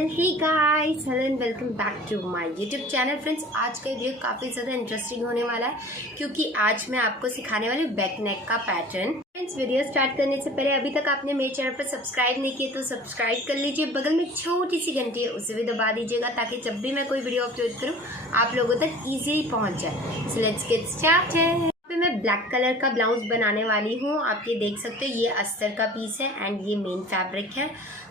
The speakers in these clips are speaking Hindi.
Well hey guys, hello and welcome back to my YouTube channel. Friends, आज का वीडियो काफ़ी ज़्यादा इंटरेस्टिंग होने वाला है क्योंकि आज मैं आपको सिखाने वाली हूँ बैक नेक का पैटर्न। फ्रेंड्स, वीडियो स्टार्ट करने से पहले अभी तक आपने मेरे चैनल पर सब्सक्राइब नहीं किया तो सब्सक्राइब कर लीजिए। बगल में छोटी सी घंटी है, उसे भी दबा दीजिएगा ताकि जब भी मैं कोई वीडियो अपलोड करूँ आप लोगों तक ईजिली पहुँच जाए। So let's get started. मैं ब्लैक कलर का ब्लाउज बनाने वाली हूँ। आप ये देख सकते हो, ये अस्तर का पीस है एंड ये मेन फैब्रिक है।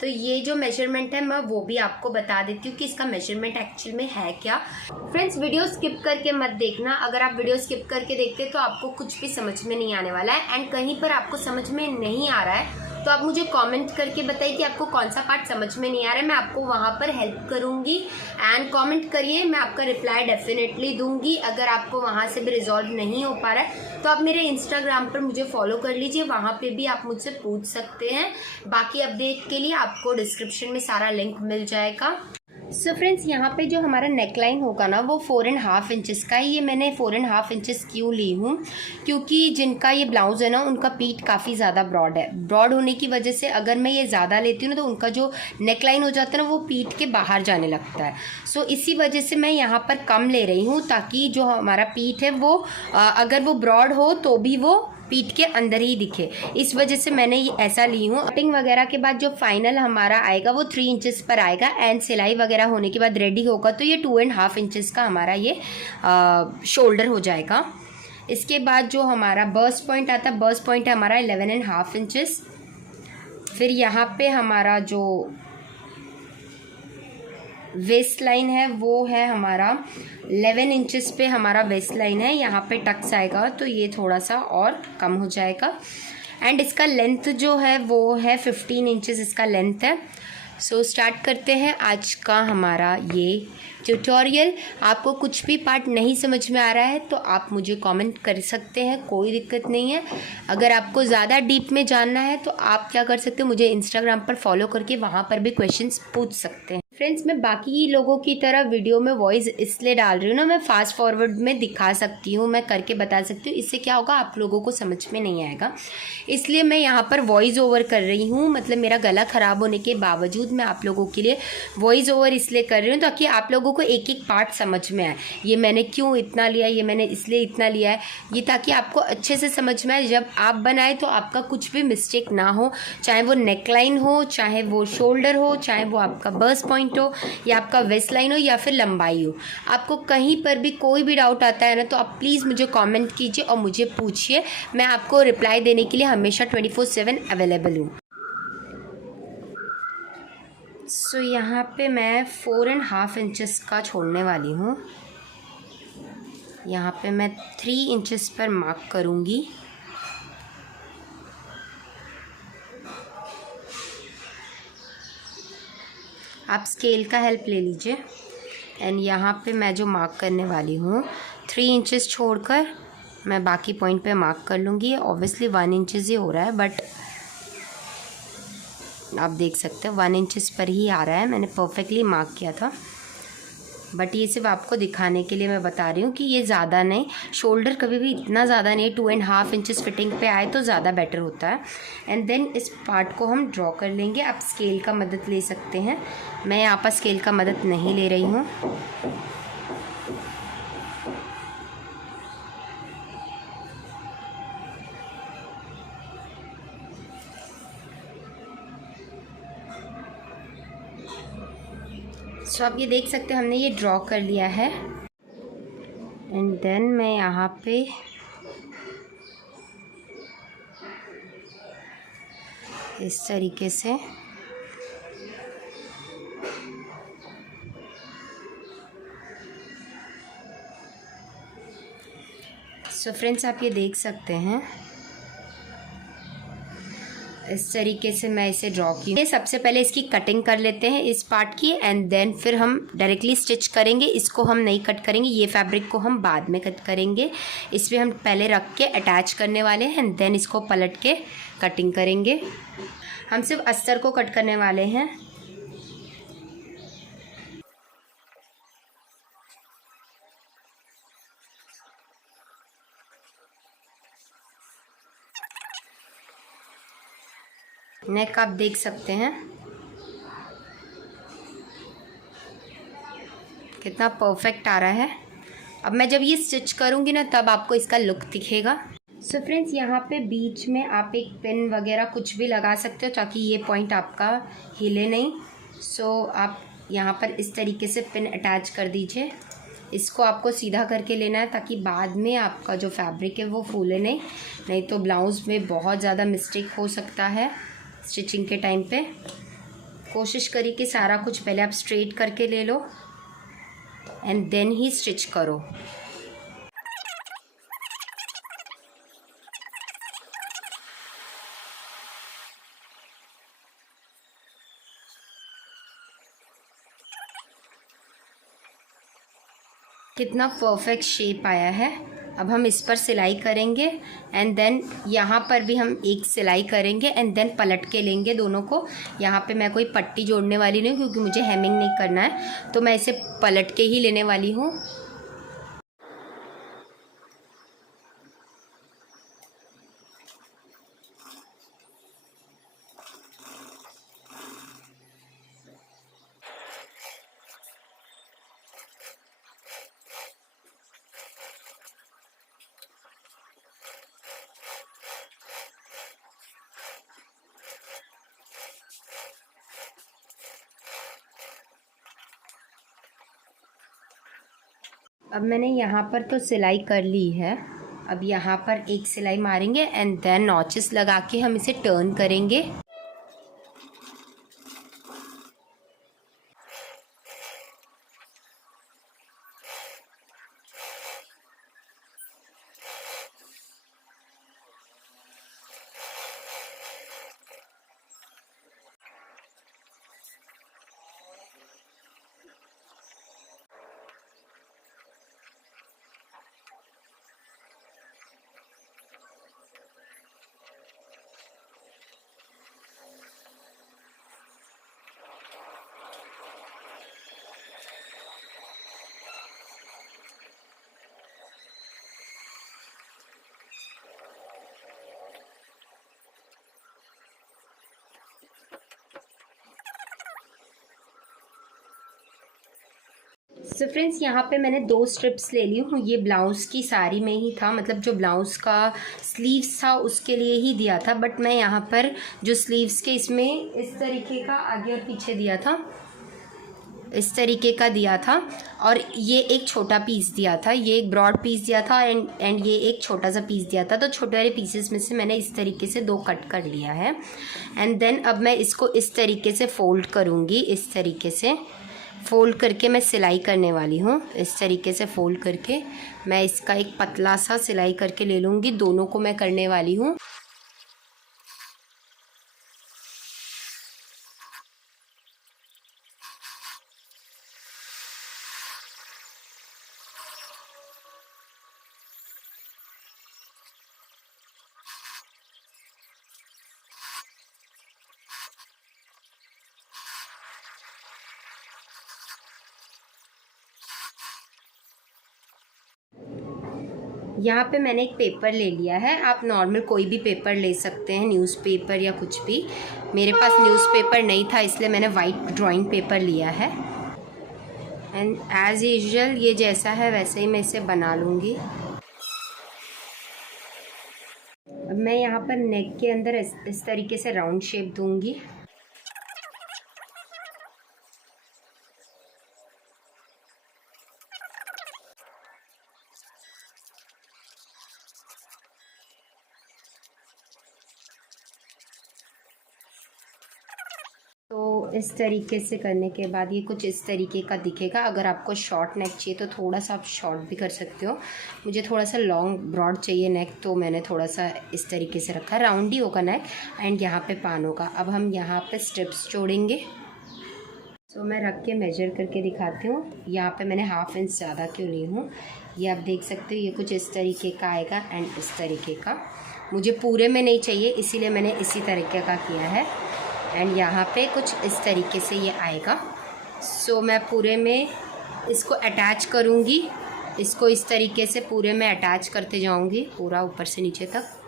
तो ये जो मेजरमेंट है मैं वो भी आपको बता देती हूँ कि इसका मेजरमेंट एक्चुअल में है क्या। फ्रेंड्स, वीडियो स्किप करके मत देखना। अगर आप वीडियो स्किप करके देखते तो आपको कुछ भी समझ में नहीं आने वाला है एंड कहीं पर आपको समझ में नहीं आ रहा है तो आप मुझे कमेंट करके बताइए कि आपको कौन सा पार्ट समझ में नहीं आ रहा है। मैं आपको वहाँ पर हेल्प करूँगी एंड कमेंट करिए, मैं आपका रिप्लाई डेफिनेटली दूंगी। अगर आपको वहाँ से भी रिजॉल्व नहीं हो पा रहा है तो आप मेरे इंस्टाग्राम पर मुझे फॉलो कर लीजिए, वहाँ पे भी आप मुझसे पूछ सकते हैं। बाकी अपडेट के लिए आपको डिस्क्रिप्शन में सारा लिंक मिल जाएगा। सो फ्रेंड्स, यहाँ पे जो हमारा नेकलाइन होगा ना वो 4.5 इंचेस का है। ये मैंने 4.5 इंचेस क्यों ली हूँ क्योंकि जिनका ये ब्लाउज़ है ना उनका पीठ काफ़ी ज़्यादा ब्रॉड है। ब्रॉड होने की वजह से अगर मैं ये ज़्यादा लेती हूँ ना तो उनका जो नेकलाइन हो जाता है ना वो पीठ के बाहर जाने लगता है। सो इसी वजह से मैं यहाँ पर कम ले रही हूँ ताकि जो हमारा पीठ है वो अगर वो ब्रॉड हो तो भी वो पीठ के अंदर ही दिखे। इस वजह से मैंने ये ऐसा ली हूँ। कटिंग वगैरह के बाद जो फाइनल हमारा आएगा वो 3 इंचेस पर आएगा एंड सिलाई वगैरह होने के बाद रेडी होगा तो ये 2.5 इंचेस का हमारा ये शोल्डर हो जाएगा। इसके बाद जो हमारा बर्स्ट पॉइंट आता है, बर्स्ट पॉइंट है हमारा 11.5 इंचेस। फिर यहाँ पे हमारा जो वेस्ट लाइन है वो है हमारा 11 इंचेस पे हमारा वेस्ट लाइन है। यहाँ पे टक्स आएगा तो ये थोड़ा सा और कम हो जाएगा एंड इसका लेंथ जो है वो है 15 इंचेस इसका लेंथ है। सो स्टार्ट करते हैं आज का हमारा ये ट्यूटोरियल। आपको कुछ भी पार्ट नहीं समझ में आ रहा है तो आप मुझे कमेंट कर सकते हैं, कोई दिक्कत नहीं है। अगर आपको ज़्यादा डीप में जानना है तो आप क्या कर सकते हो, मुझे इंस्टाग्राम पर फॉलो करके वहाँ पर भी क्वेश्चंस पूछ सकते हैं। फ्रेंड्स, मैं बाकी लोगों की तरह वीडियो में वॉइस इसलिए डाल रही हूँ ना, मैं फास्ट फॉरवर्ड में दिखा सकती हूँ, मैं करके बता सकती हूँ। इससे क्या होगा, आप लोगों को समझ में नहीं आएगा, इसलिए मैं यहाँ पर वॉइस ओवर कर रही हूँ। मतलब मेरा गला ख़राब होने के बावजूद मैं आप लोगों के लिए वॉइस ओवर इसलिए कर रही हूँ ताकि आप लोगों को एक एक पार्ट समझ में आए। ये मैंने क्यों इतना लिया, ये मैंने इसलिए इतना लिया है, ये ताकि आपको अच्छे से समझ में आए। जब आप बनाए तो आपका कुछ भी मिस्टेक ना हो, चाहे वो नेकलाइन हो, चाहे वो शोल्डर हो, चाहे वो आपका बर्स्ट पॉइंट हो या आपका वेस्ट लाइन हो या फिर लंबाई हो। आपको कहीं पर भी कोई भी डाउट आता है ना तो आप प्लीज़ मुझे कमेंट कीजिए और मुझे पूछिए। मैं आपको रिप्लाई देने के लिए हमेशा 24/7 अवेलेबल हूँ। सो यहाँ पे मैं 4.5 इंचेस का छोड़ने वाली हूँ। यहाँ पे मैं 3 इंचेस पर मार्क करूँगी। आप स्केल का हेल्प ले लीजिए एंड यहाँ पे मैं जो मार्क करने वाली हूँ 3 इंचेस छोड़कर मैं बाकी पॉइंट पे मार्क कर लूँगी। ऑब्वियसली 1 इंचेस ही हो रहा है बट आप देख सकते हो 1 इंचेस पर ही आ रहा है। मैंने परफेक्टली मार्क किया था बट ये सिर्फ आपको दिखाने के लिए मैं बता रही हूँ कि ये ज़्यादा नहीं, शोल्डर कभी भी इतना ज़्यादा नहीं, 2.5 इंचेस फिटिंग पे आए तो ज़्यादा बेटर होता है। एंड देन इस पार्ट को हम ड्रॉ कर लेंगे। आप स्केल का मदद ले सकते हैं, मैं यहाँ पर स्केल का मदद नहीं ले रही हूँ। सो आप ये देख सकते हैं हमने ये ड्रॉ कर लिया है एंड देन मैं यहाँ पे इस तरीके से सो फ्रेंड्स, आप ये देख सकते हैं इस तरीके से मैं इसे ड्रॉ की। सबसे पहले इसकी कटिंग कर लेते हैं इस पार्ट की एंड देन फिर हम डायरेक्टली स्टिच करेंगे। इसको हम नहीं कट करेंगे, ये फैब्रिक को हम बाद में कट करेंगे। इस पर हम पहले रख के अटैच करने वाले हैं एंड देन इसको पलट के कटिंग करेंगे। हम सिर्फ अस्तर को कट करने वाले हैं। नेक आप देख सकते हैं कितना परफेक्ट आ रहा है। अब मैं जब ये स्टिच करूँगी ना तब आपको इसका लुक दिखेगा। सो फ्रेंड्स, यहाँ पे बीच में आप एक पिन वगैरह कुछ भी लगा सकते हो ताकि ये पॉइंट आपका हिले नहीं। सो आप यहाँ पर इस तरीके से पिन अटैच कर दीजिए। इसको आपको सीधा करके लेना है ताकि बाद में आपका जो फैब्रिक है वो फूले नहीं तो ब्लाउज़ में बहुत ज़्यादा मिस्टेक हो सकता है स्टिचिंग के टाइम पे। कोशिश करिए कि सारा कुछ पहले आप स्ट्रेट करके ले लो एंड देन ही स्टिच करो। कितना परफेक्ट शेप आया है। अब हम इस पर सिलाई करेंगे एंड देन यहाँ पर भी हम एक सिलाई करेंगे एंड देन पलट के लेंगे दोनों को। यहाँ पे मैं कोई पट्टी जोड़ने वाली नहीं क्योंकि मुझे हेमिंग नहीं करना है, तो मैं इसे पलट के ही लेने वाली हूँ। अब मैंने यहाँ पर तो सिलाई कर ली है। अब यहाँ पर एक सिलाई मारेंगे एंड देन नॉचेस लगा के हम इसे टर्न करेंगे। सो फ्रेंड्स, यहाँ पे मैंने 2 स्ट्रिप्स ले ली हूँ। ये ब्लाउज़ की साड़ी में ही था, मतलब जो ब्लाउज़ का स्लीव्स था उसके लिए ही दिया था, बट मैं यहाँ पर जो स्लीव्स के इसमें इस तरीके का आगे और पीछे दिया था, इस तरीके का दिया था। और ये एक छोटा पीस दिया था, ये एक ब्रॉड पीस दिया था एंड ये एक छोटा सा पीस दिया था। तो छोटे वाले पीसेस में से मैंने इस तरीके से 2 कट कर लिया है एंड देन अब मैं इसको इस तरीके से फ़ोल्ड करूँगी। इस तरीके से फ़ोल्ड करके मैं सिलाई करने वाली हूँ। इस तरीके से फ़ोल्ड करके मैं इसका एक पतला सा सिलाई करके ले लूँगी। दोनों को मैं करने वाली हूँ। यहाँ पे मैंने एक पेपर ले लिया है। आप नॉर्मल कोई भी पेपर ले सकते हैं, न्यूज़पेपर या कुछ भी। मेरे पास न्यूज़पेपर नहीं था इसलिए मैंने वाइट ड्राइंग पेपर लिया है एंड एज़ यूजुअल ये जैसा है वैसे ही मैं इसे बना लूँगी। अब मैं यहाँ पर नेक के अंदर इस तरीके से राउंड शेप दूँगी। तो इस तरीके से करने के बाद ये कुछ इस तरीके का दिखेगा। अगर आपको शॉर्ट नेक चाहिए तो थोड़ा सा आप शॉर्ट भी कर सकते हो। मुझे थोड़ा सा लॉन्ग ब्रॉड चाहिए नेक, तो मैंने थोड़ा सा इस तरीके से रखा है। राउंड ही होगा नेक एंड यहाँ पे पान होगा। अब हम यहाँ पे स्ट्रिप्स जोड़ेंगे। तो मैं रख के मेजर करके दिखाती हूँ। यहाँ पे मैंने 1/2 इंच ज़्यादा क्यों ली हूँ, ये आप देख सकते हो। ये कुछ इस तरीके का आएगा एंड इस तरीके का। मुझे पूरे में नहीं चाहिए इसीलिए मैंने इसी तरीके का किया है एंड यहाँ पे कुछ इस तरीके से ये आएगा। सो मैं पूरे में इसको अटैच करूँगी। इसको इस तरीके से पूरे में अटैच करते जाऊँगी, पूरा ऊपर से नीचे तक।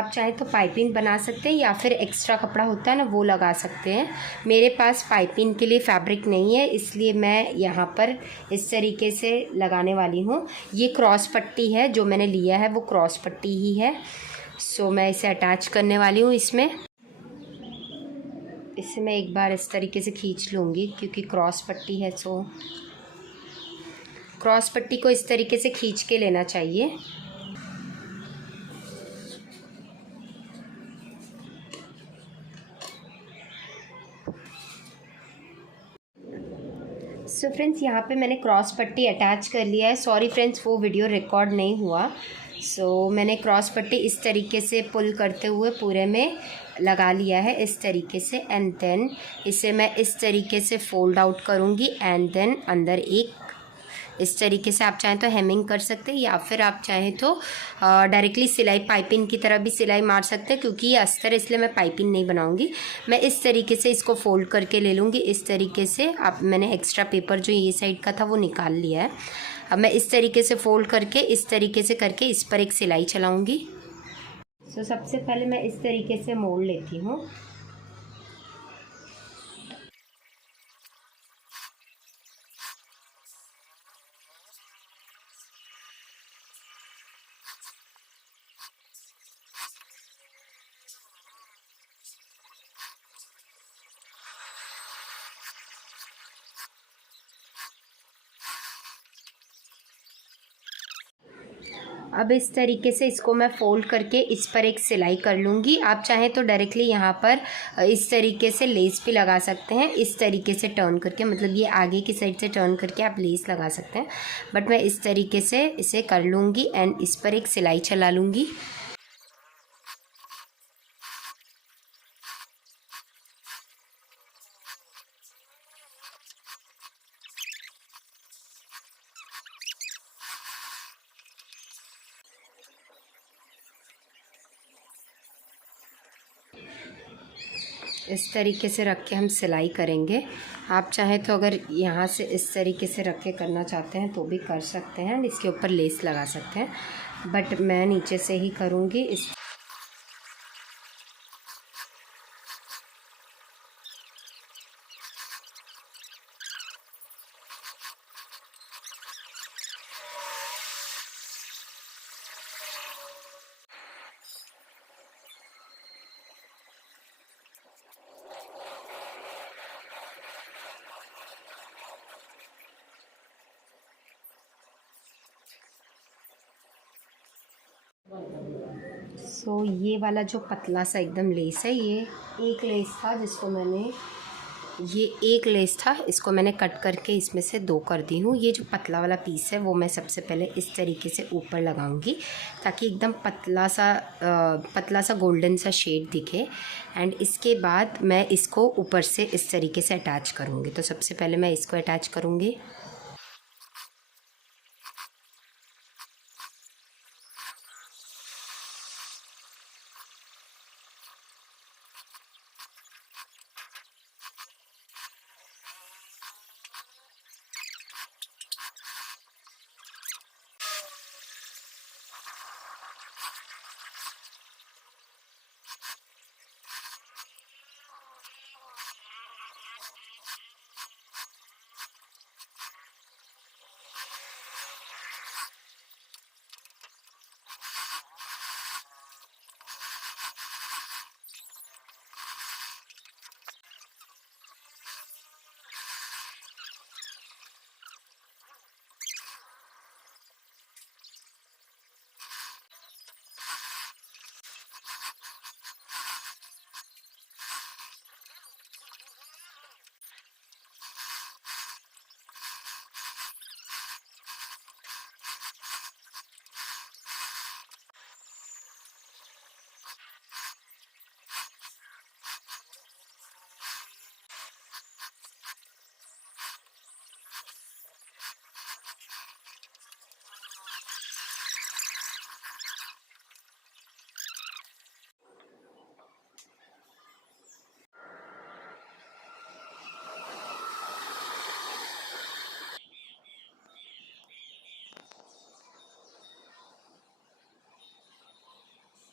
आप चाहे तो पाइपिंग बना सकते हैं या फिर एक्स्ट्रा कपड़ा होता है ना वो लगा सकते हैं। मेरे पास पाइपिंग के लिए फैब्रिक नहीं है, इसलिए मैं यहाँ पर इस तरीके से लगाने वाली हूँ। ये क्रॉस पट्टी है जो मैंने लिया है, वो क्रॉस पट्टी ही है। सो मैं इसे अटैच करने वाली हूँ इसमें। इसे मैं एक बार इस तरीके से खींच लूँगी क्योंकि क्रॉस पट्टी है। सो क्रॉस पट्टी को इस तरीके से खींच के लेना चाहिए। सो फ्रेंड्स, यहाँ पे मैंने क्रॉस पट्टी अटैच कर लिया है। सॉरी फ्रेंड्स, वो वीडियो रिकॉर्ड नहीं हुआ। मैंने क्रॉस पट्टी इस तरीके से पुल करते हुए पूरे में लगा लिया है इस तरीके से। एंड देन इसे मैं इस तरीके से फोल्ड आउट करूँगी एंड देन अंदर एक इस तरीके से आप चाहें तो हेमिंग कर सकते हैं या फिर आप चाहें तो डायरेक्टली सिलाई पाइपिंग की तरह भी सिलाई मार सकते हैं। क्योंकि ये अस्तर इसलिए मैं पाइपिंग नहीं बनाऊंगी। मैं इस तरीके से इसको फोल्ड करके ले लूँगी इस तरीके से। अब मैंने एक्स्ट्रा पेपर जो ये साइड का था वो निकाल लिया है। अब मैं इस तरीके से फोल्ड करके इस तरीके से करके इस पर एक सिलाई चलाऊँगी। सबसे पहले मैं इस तरीके से मोड़ लेती हूँ। अब इस तरीके से इसको मैं फ़ोल्ड करके इस पर एक सिलाई कर लूँगी। आप चाहें तो डायरेक्टली यहाँ पर इस तरीके से लेस भी लगा सकते हैं, इस तरीके से टर्न करके, मतलब ये आगे की साइड से टर्न करके आप लेस लगा सकते हैं। बट मैं इस तरीके से इसे कर लूँगी एंड इस पर एक सिलाई चला लूँगी। इस तरीके से रख के हम सिलाई करेंगे। आप चाहें तो अगर यहाँ से इस तरीके से रख के करना चाहते हैं तो भी कर सकते हैं, इसके ऊपर लेस लगा सकते हैं। बट मैं नीचे से ही करूँगी। ये वाला जो पतला सा एकदम लेस है, ये एक लेस था जिसको मैंने एक लेस था, इसको मैंने कट करके इसमें से 2 कर दी हूँ। ये जो पतला वाला पीस है वो मैं सबसे पहले इस तरीके से ऊपर लगाऊंगी ताकि एकदम पतला सा गोल्डन सा शेड दिखे। एंड इसके बाद मैं इसको ऊपर से इस तरीके से अटैच करूँगी। तो सबसे पहले मैं इसको अटैच करूँगी।